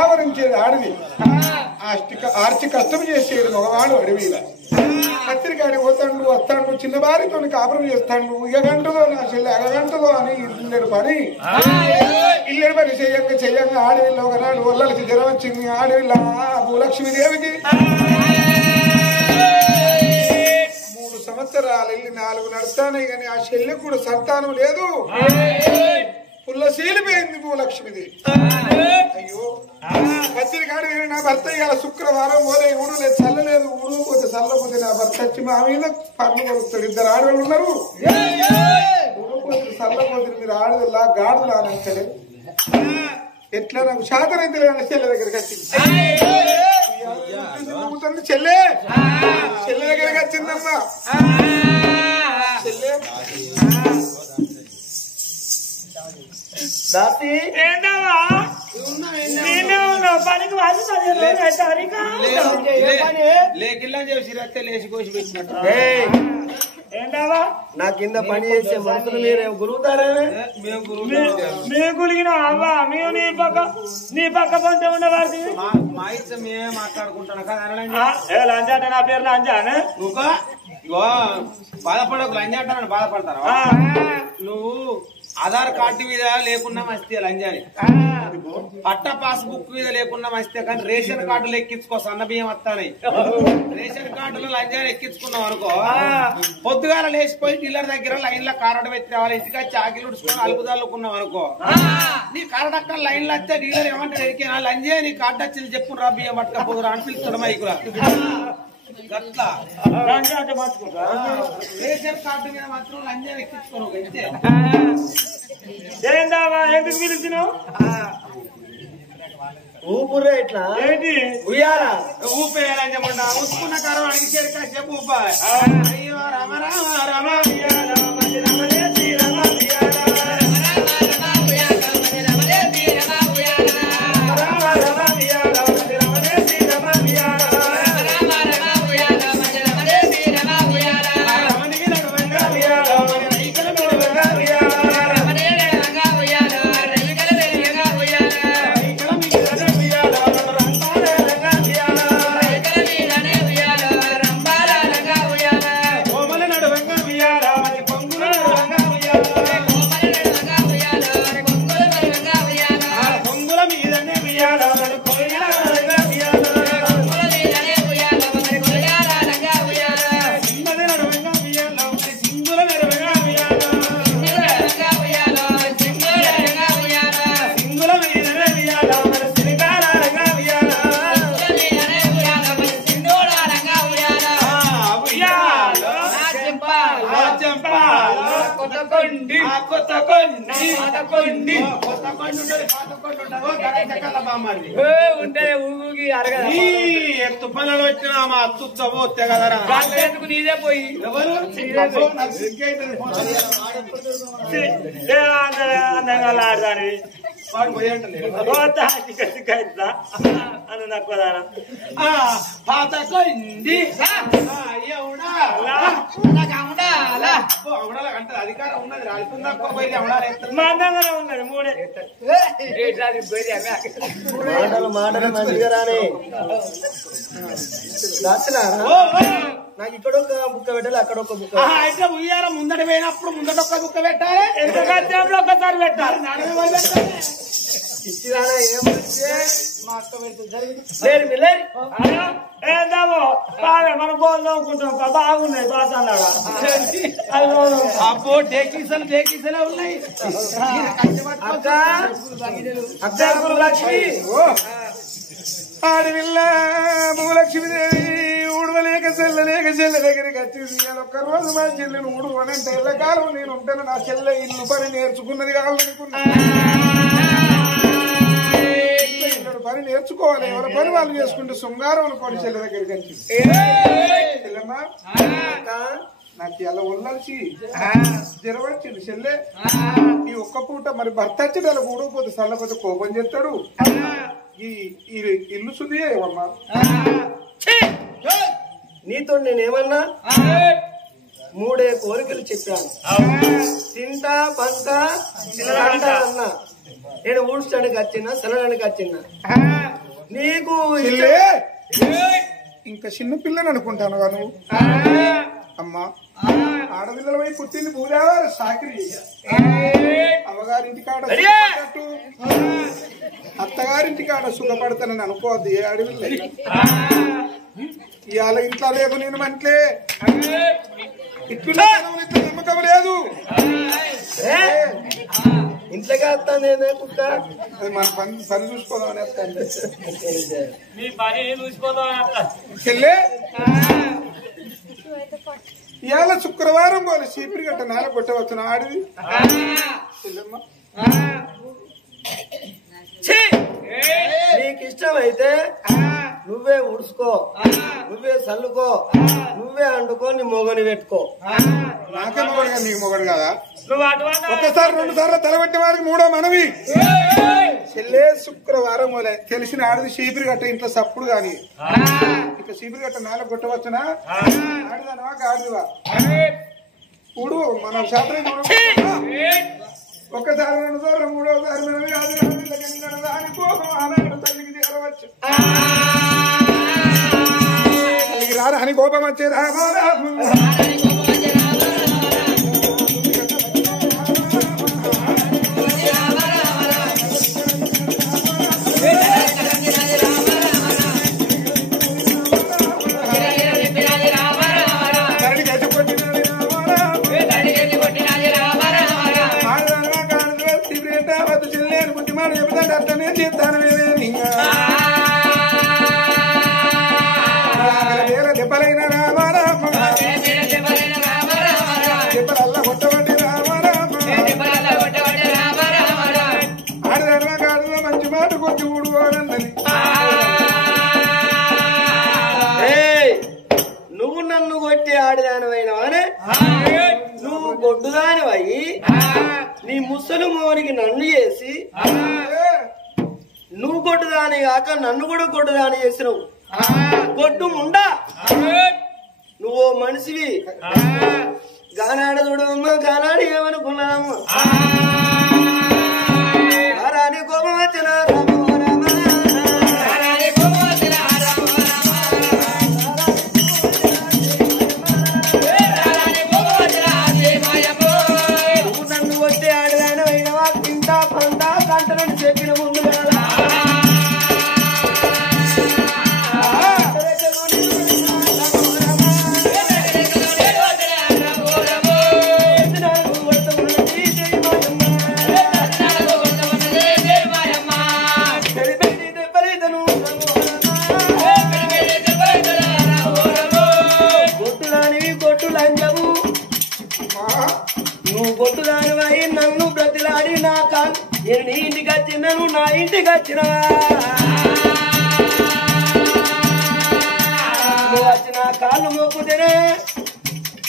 ఆవరించేది ఆడది ఆర్చి కష్టం చేసేది మగవాడు అడవిలా పత్రికాడి పోతాడు వస్తాడు చిన్న వారితో కాపురం చేస్తాడు ఇగగంటదో నా చెల్లి అగగంటదో అని ఇల్లెడు పని చెయ్యంగా ఆడవిల్ల ఒకనాడు ఒళ్ళకి జ్వరం వచ్చింది ఆడవిల్ల భూలక్ష్మీదేవికి 3 సంవత్సరాలు వెళ్ళి 4 నడుస్తానే గాని ఆ చెల్లికి కూడా సంతానం లేదు పుల్లశీలిపోయింది భూలక్ష్మిది అయ్యో పత్రికాడు నా భర్త ఇవాళ శుక్రవారం పోలే ఊడు లేదు చల్లలేదు ఊడు పోతే చల్లపోతే నా భర్త వచ్చి మా మీద పనులు కొడుతాడు 2 ఆడవాళ్ళు ఉన్నారు ఊడు పోతే చల్లపోతే మీరు ఆడదిలా గాడులా అని అంటలే ఎట్లా నాకు శాతం అయితే లేదు చెల్లె దగ్గరికి వచ్చింది చెల్లె దగ్గరికి వచ్చిందమ్మా చెల్లె దాసి పనికి లేకిల్లా చేసి రక్త లేచి కోసి పెట్టినట్టు ఏంటావా నా కింద పని చేసే మనుషులు మీరేం గురుగుతారే మేము గురిగిన అవ్వా మేము నీ పక్క పొందే ఉండవాడి మా ఇష్టం మేమే మాట్లాడుకుంటాను కదా లంచ అంటే నా పేరు లంచానే నువ్వు ఇగో బాధపడకు లంజా అంటానని బాధపడతారా నువ్వు ఆధార్ కార్డు మీద లేకున్నా మస్తే లంజాని పట్ట పాస్ బుక్ మీద లేకున్నా మస్తే కానీ రేషన్ కార్డులు ఎక్కించుకో సన్న బియ్యం వస్తాయి రేషన్ కార్డులు లంజాని ఎక్కించుకున్నాం అనుకో పొద్దుగాల లేచిపోయి డీలర్ దగ్గర లైన్ లో కారడ పెట్టేవాళ్ళ ఇంటికి చాకిలు ఉడుచుకొని అలుపు చల్లుకున్నాం అనుకో నీ కారడక్క లైన్ లో వస్తే డీలర్ ఏమంటే ఎరికేనా లంజే నీ కార్డు వచ్చింది చెప్పు రా బియ్యం పట్టుకపోదురా అని పిలుస్తాడు మైకులా గట్లా రేషన్ కార్డు మీద మాత్రం లంజాని ఎక్కించుకోను అంతే ఏందావా ఎందుకు పిలిచినావు ఊపురే ఇట్లా ఏంటి ఉయ్యాలా ఊపేయాలని చెప్పండి ఉసుకున్న కారం అడిగి చేరికా చెప్పు ఊపా అయ్యో రమ రామ రమ ఎత్తు పనులు వచ్చినా మా అత్తుచ్చబోతే కదరా నీదే పోయి అందంగా ఆడదాని అధికారం ఉన్నది మందంగానే ఉన్నది 3 మాటలు మంచిగా రాని నాకు ఇక్కడ ఒక బుక్క పెట్టాలి అక్కడ ఒక బుక్క అయితే ఉయ్యాల ముందట పోయినప్పుడు ముందట ఒక్క బుక్క పెట్టాలి ఎంత ఖర్చంలో ఒకసారి పెట్టాలి ఇచ్చిరానా ఏమొచ్చే మా అక్క పెడితే ఏందామో బాగా మన బోల్ నవ్వుకుంటాం బాగున్నాయి బాస అన్నాడా అబ్బో డేకీసలే ఉన్నాయి అక్క లక్ష్మి ఆడవిల్ల భూలక్ష్మీదేవి ఊడవలేక చెల్లలేక చెల్లె దగ్గరికి వచ్చేసి ఒక్క రోజు మా చెల్లెను ఊడవనంటే ఎల్లకాలం నేను ఉంటాను నా చెల్లె ఇల్లు పని నేర్చుకున్నది కావాలనుకున్నా పని నేర్చుకోవాలి ఎవరి పని వాళ్ళు చేసుకుంటే శృంగారం అనుకోండి చెల్లె దగ్గరికి వచ్చి చెల్లెమ్మా నాకు ఎలా ఉల్లాల్సి జ్వరం వచ్చింది చెల్లె ఈ ఒక్క పూట మరి భర్త వచ్చి నెల ఊడకపోతే చల్లకపోతే కోపం చేస్తాడు ఈ ఇల్లు శుద్ధి ఏమమ్మా నీతో నేనేమన్నా 3 కోరికలు చెప్పాను తింటా పంట అన్నా నేను ఊడ్చడానికి వచ్చినా సెలడానికి వచ్చినా నీకు ఇంకా చిన్న పిల్లని అనుకుంటాను నువ్వు అమ్మా ఆడపిల్లలపై పుట్టింది పూజావారు సాకిరి అమ్మగారింటి కాడ సుఖపడ్డట్టు అత్తగారింటి కాడ సుఖపడతానని అనుకోవద్దు ఏ అడవిల్ల ఇవాళ ఇంట్లో రేపు నేను మంట్లే ఇట్లా నమ్మకం లేదు ఇంట్లోకి వస్తానే కుక్క మన పని చూసుకోదామని వస్తాను ఇవాళ శుక్రవారం పోలే చీపిరి గట్ట నేల కొట్టవచ్చున ఆడిది నీకు ఇష్టమైతే నువ్వే ఉడుచుకో నువ్వే చల్లుకో నువ్వే అండుకో నీ మొగని పెట్టుకో నాకే మొగడు కదా నీకు మొగడు కదా ఒకసారి 2 సార్లు తలబెట్టే వారికి 3వ మనవి చెల్లే శుక్రవారం పోలే తెలిసిన ఆడిది చీపిరి గట్ట ఇంట్లో సప్పుడు గాని ఇక చీపిరి గట్ట నేల కొట్టవచ్చునా ఆడిదానవా గాడిదివా ఇప్పుడు మనం శాస్త్రం ఒక్కసారి 2 సార్లు 3వ సారి మనవి దాని కోపం ఆనాడు తల్లికి చేరవచ్చు తల్లికి రారా అని కోపం వచ్చే రామో అర్థమే చేస్తాను దెబ్బలైన రామారామ దెబ్బలల్లా కొట్టబడి రామారామ ఆడదడమ కాడులో మంచి మాట కొట్టి ఊడుకోనన్నది నువ్వు నన్ను కొట్టి ఆడిదానివైనవానే నువ్వు గొడ్డుదానివయ్యి నీ ముసలి మోనికి నన్ను చేసి నువ్వు కొట్టుదాని కాక నన్ను కూడా కొట్టుదాని చేసినావు కొట్టు ముండా నువ్వు మనిషివి గానాడ చూడమ్మా గానాడు ఏమనుకున్నాము రాని కోపం వచ్చిన నువ్వు నన్ను కొట్టి ఆడదాని అయినవా తింటా పంటా కంటనని చెప్పిన ముందు నువ్వు కొట్టుదానివై నన్ను బ్రతిలాడి నా కాలు నేను నీ ఇంటికి వచ్చిన నువ్వు నా ఇంటికి వచ్చినవా నువ్వు వచ్చి నా కాళ్ళు మోకుతేనే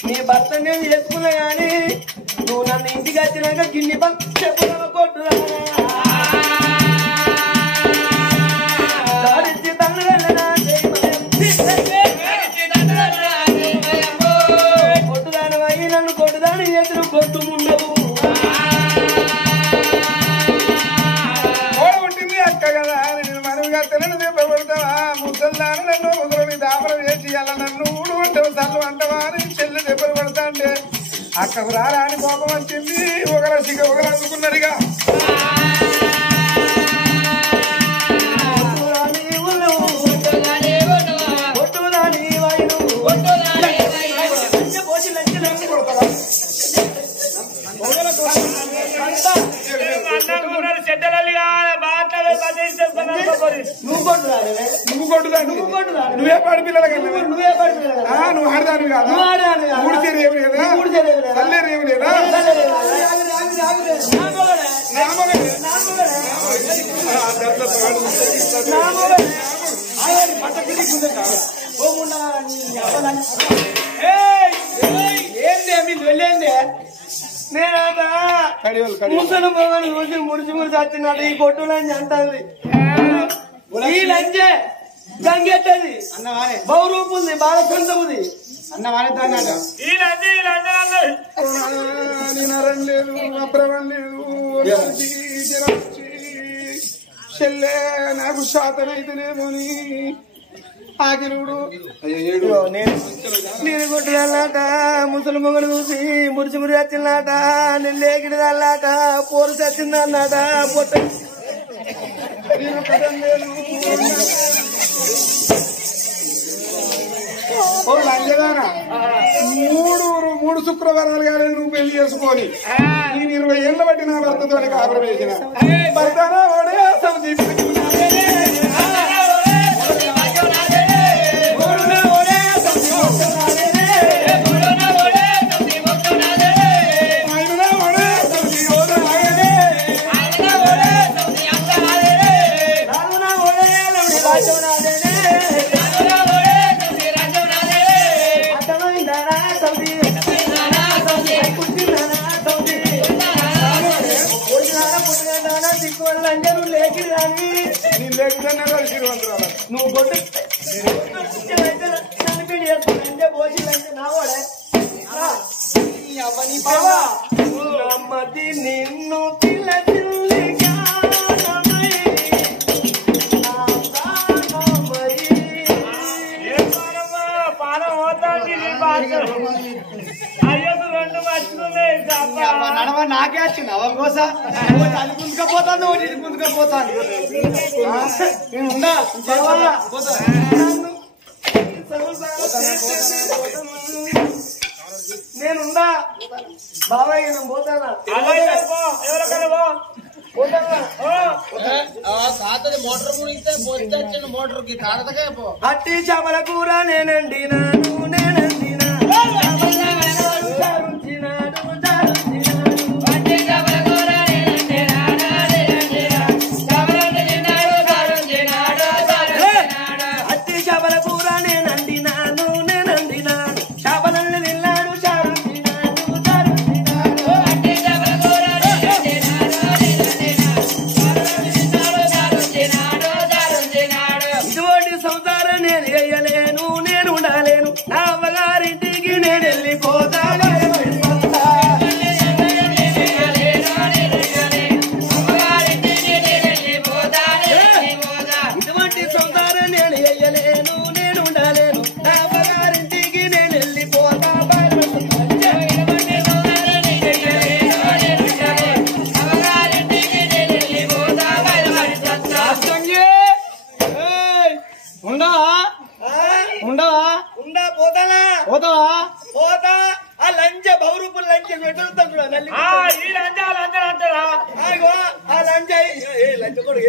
నీ భర్త నేను చేసుకున్నా గాని నువ్వు నన్ను ఇంటికి వచ్చినాక గిన్ని పని చెప్పు కొట్టుదానా కొట్టుదానివై నన్ను కొట్టుదాని చేసిన కొట్టు ఉండవు ఉంటుంది అక్క కదా నేను మనవుగా తెలని దెబ్బ కొడతావా ముసల్దాను నన్ను ముసలి దాపరం వేసి అలా నన్ను ఊడు అంటావు చల్లు అంటావా అని చెల్లి దెబ్బలు కొడతా అంటే అక్కకు రారా అని కోపం వచ్చింది ఒకరసిగా ఒకరు అందుకున్నారుగా నువ్వు కొట్టుదాన్ని నువ్వే పాడి పిల్లలు కదా నువ్వు ఆడదాను కాదా మూడు చేరేవి కదా తల్లేరేవి లేదా ఏంది వెళ్ళేంది ముసలి మొగని చూసి మురిసి మురిసి వచ్చినాడు ఈ కొట్టులని అంటుంది ఈ లంచే గంగెత్తది బహురూపు ఉంది బాగా సొంతం ఉంది లేదు అప్రమం లేదు చెల్లె నాకు శాతనైతే లేదని ఆగిరుడు నేను కొట్టుదల్లాట ముసలి మొగడు చూసి మురిసి మురి వచ్చిందట నేను లేకిడదల్లాట పోరు చచ్చిందన్నాట పొట్ట మూడు శుక్రవారాలు కాలేదు నువ్వు పెళ్లి చేసుకొని నేను 20 ఏళ్ళ బట్టి నా భర్తతో కాపురం వేసిన భర్త నువ్వు కొట్టు నమ్మది నిన్ను పానం పోతాంది అయ్యో రెండు మర్చిపోయి నడవ నాకే వచ్చింది అవకోస గుంజుకపోతాను ఒకటి గుంజుకపోతాను నేనుందా బాబాయ్ నేను పోతానా అట్టి చేపల కూర నేనండి పోతా ఆ లంచ బౌరూపు లంచ ఆ లంచ లంచ కూడా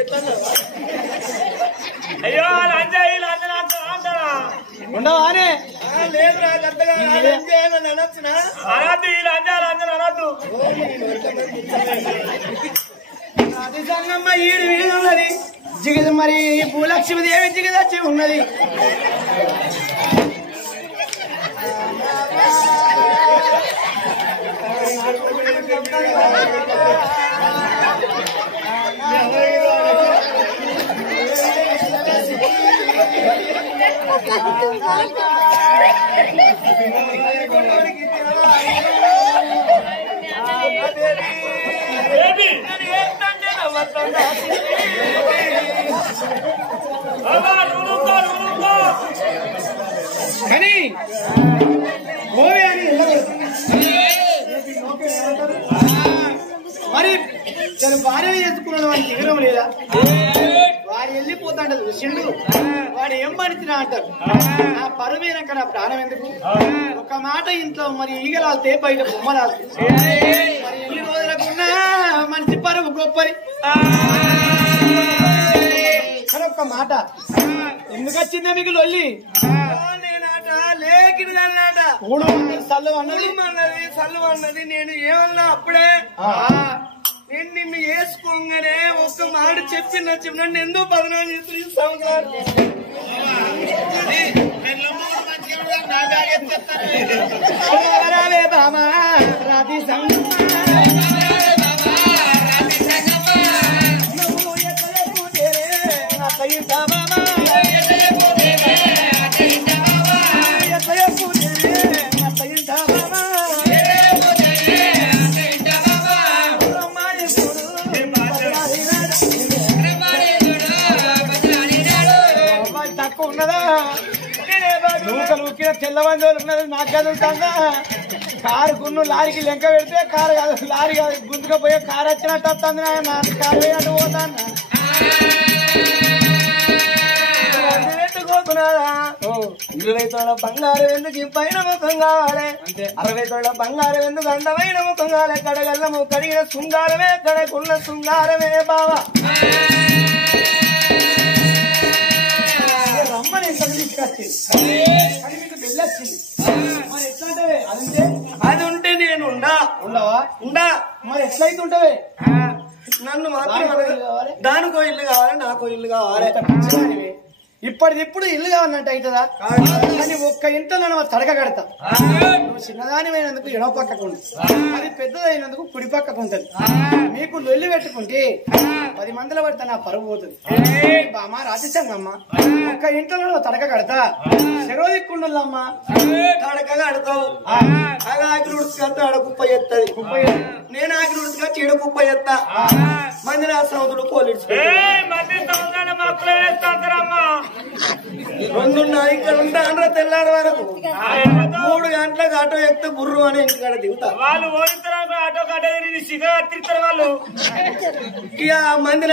అయ్యో లంచ ఉండవానే లేదురా గంతగా అనొచ్చిన అనద్దు ఈ లంచ అనద్దు అది సంగమ్మ ఈడు వీడు ఉన్నది జిగద మరి భూలక్ష్మీదేవి జిగదచ్చి ఉన్నది కానీ మరి తను భార్య చేసుకున్న వాడికి వివరం లేదా వాడు వెళ్ళిపోతాడు విషయండు వాడు ఏం పనిచినా అంటారు నా పరువేనక నా ప్రాణం ఎందుకు ఒక మాట ఇంట్లో మరి ఈగలాలితే బయట బొమ్మలాలి మరి ఎన్ని రోజులకున్నా మనిషి పరువు గొప్పది అని ఒక్క మాట ఎందుకు వచ్చిందా మీకు లొల్లి లేకిడి అన్నాట సల్లు అన్నది నేను ఏమన్నా అప్పుడే నేను నిన్ను వేసుకోగానే ఒక్క మాట చెప్పి నన్ను ఎందుకు బదనాలు చేసి సంవత్సరాలు బామా రాధి నూకలు ఊకిన తెల్లవంజోలు ఉన్నది నాకు కదులుతాందా కారు గున్ను లారీకి లెంక పెడితే కారు కాదు లారీ కాదు గుంజుకపోయే కారు వచ్చినట్టు వస్తుంది నాకు కారు వేయట్టు పోతాను పెట్టుకోకున్నారా 20 తోళ్ళ బంగారం ఎందుకు పైన ముఖం కావాలి 60 తోళ్ళ బంగారం ఎందుకు అందమైన ముఖం కావాలి కడగల్లము కడిగిన శృంగారమే కడకున్న శృంగారమే బావా రమ్మని ఎంత తీసుకొచ్చింది అది మీకు వెళ్ళొచ్చింది మరి ఎట్లా అదంటే అది ఉంటే నేను ఉండవా మరి ఎట్లయితే ఉంటావే నన్ను మాత్రం దానికో ఇల్లు కావాలి నాకో ఇల్లు కావాలి ఇప్పటిదిప్పుడు ఇల్లు కావాలంటే అవుతుందా కానీ ఒక్క ఇంట్లో నన్ను తడక కడతా నువ్వు చిన్నదానిమైనందుకు ఎడవ పక్కకుంది అది పెద్దదైనందుకు కుడి పక్కకు ఉంటది మీకు లొల్లి పెట్టుకుంటే 10 మందిలో పడితే నా పరుగు పోతుంది బామ్మ రాజేశాంగమ్మ ఒక్క ఇంట్లో నువ్వు తడక కడతా చెరవ దిక్కుండమ్మా తడక కడతావు అది ఆకిలి ఉడుచుకొస్తే ఆడ కుప్ప ఎత్తది నేను ఆకిలి ఉడుచుకొచ్చి ఈడ కుప్ప ఎత్తా మంది నా సౌతులు కోలిడ్చు రెండున్నాయి ఇక్కడ ఉంటా తెల్లాడి వరకు 3 గంటలకు ఆటో ఎక్కితే బుర్రు అని ఇంటికాడ దిగుతా వాళ్ళు ఆటో కట్టారు వాళ్ళు ఇక మంది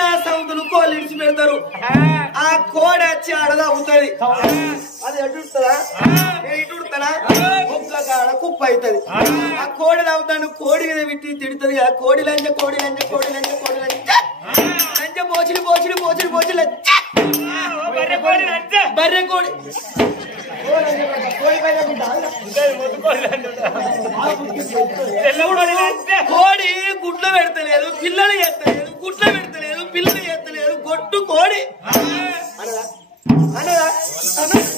నా సౌతులు కోళ్ళు ఇడిచి పెడతారు ఆ కోడి వచ్చి ఆడదా అవుతుంది అది ఎటుడుతుందా ఇటుడుతానా ఒక్క కాడ కుప్ప అవుతుంది ఆ కోడి అవుతాను కోడి మీద పెట్టి తిడుతుంది ఆ కోడి లంజ పోచిలి బర్రె కోడి కోడి గుడ్లు పెడతలేదు పిల్లలు ఎత్తలేదు గొట్టు కోడి అనదా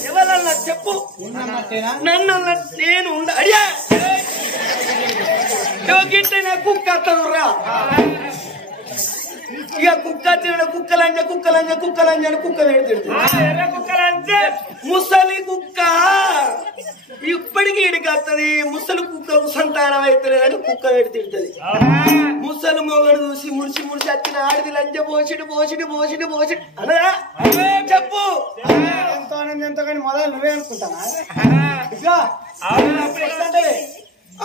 ఎవరన్నా చెప్పు నన్ను నేను అడియా కుక్క అత్తదురా ఇక కుక్కలంజ కుక్క పెడుతుంది ముసలి కుక్క ఇప్పటికీ ఇడికత్తది ముసలి కుక్కకు సంతానం అవుతలేదని కుక్క పెడుతుంటది ముసలి మొగడు చూసి ముడిసి వచ్చిన ఆడిది లంజ పోసిడు అనదా చెప్పు ఎంతో కానీ మొదలు నువ్వే అనుకుంటానా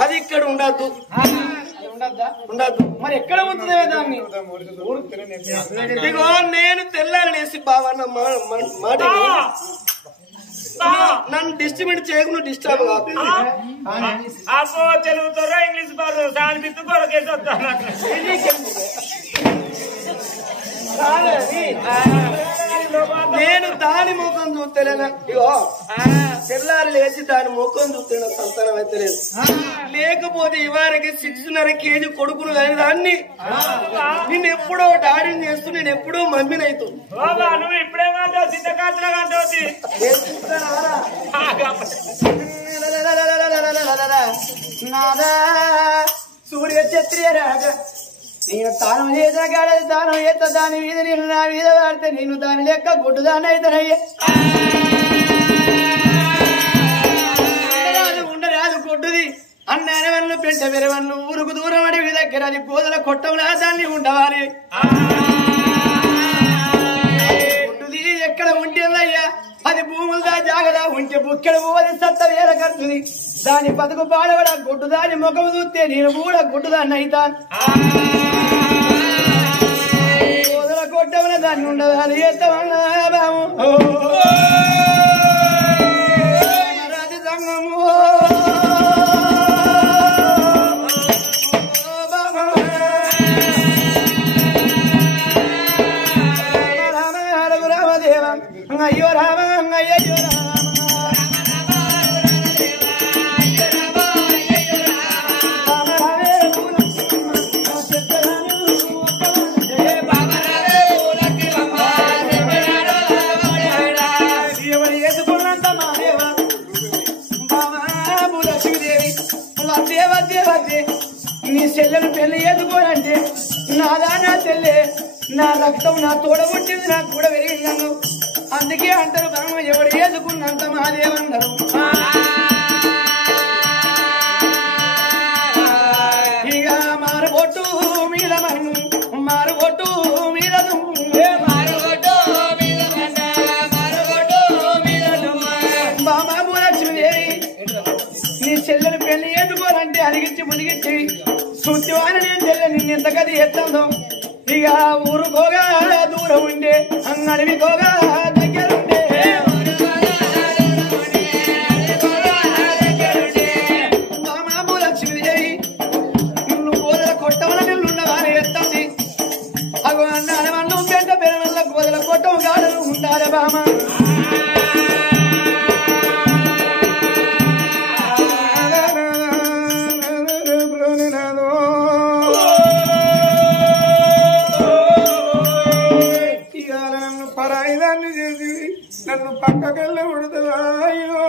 అది ఇక్కడ ఉండద్దు మరి ఎక్కడ ఉంటుందే దాన్ని ఇదిగో నేను తెల్లారనేసి బావన్న మాట నన్ను డిస్టర్బెంట్ చేయకు నువ్వు డిస్టర్బ్ కాదు తెలుగుతారా ఇంగ్లీష్ నేను దాని ముఖం చూస్తలేనా ఇగో తెల్లారి లేచి దాని ముఖం చూస్తే సంతానం అయితే లేదు లేకపోతే ఇవారికి 6.5 kg కొడుకును కానీ దాన్ని నేను ఎప్పుడో డాడీని చేస్తూ నేను ఎప్పుడో మమ్మీని అవుతూ నువ్వు ఇప్పుడే నాదా సూర్య క్షత్రియ రాజా నేను తానం చేసిన కాడ దానం చేస్తా దాని మీద నేను నా మీద వాడితే నేను దాని లెక్క గుడ్డు దాన్ని అయితేనయ్యే ఉండరాదు గుడ్డుది అన్నవన్ను పెంట వెరవన్ను ఊరుకు దూరం అడివి దగ్గర అది గోదల కొట్టంలా దాన్ని ఉండవాలి గుడ్డుది ఎక్కడ ఉంటుందయ్యా అది భూములదా జాగదా ఉంటే బుక్కెడ పోవాలి సత్త వేల కడుతుంది దాని బతుకు పాడవడా గుడ్డు దాని ముఖం చూస్తే నేను కూడా గుడ్డు దాన్ని అయితాను కొట్టవన దాన్ని ఉండదు అది ఎత్తమన్నా బాము రాజ సంగము రామదేవ అయ్యో రామ అయ్యో నీ చెల్లెను పెళ్లి ఎదుకోనంటే నాదా నా చెల్లె నా రక్తం నా తోడ పుట్టింది నాకు కూడా పెరిగిందను అందుకే అంటారు బామ్మ ఎవడు ఎదుకున్నంత మాదేవన్నారు ఇక మారుబొట్టు మీద మన్ను మారుబొట్టు మీద మారుబొట్టు గది ఎత్తాం ఇక ఊరుకోగా దూరం ఉండే అడవికోగా దగ్గరుండే మామూ లక్ష్మీదేవి నిన్ను కోదల కొట్టవల నిల్లున్నవాని ఎత్తంది అగో అన్న అనవన్ను పెద్ద పెరవల్ల కోదల కొట్టం గాడలు ఉంటారే బామ పరాయిదాన్ని చేసి నన్ను పక్కకెళ్ళ ఉడతాయో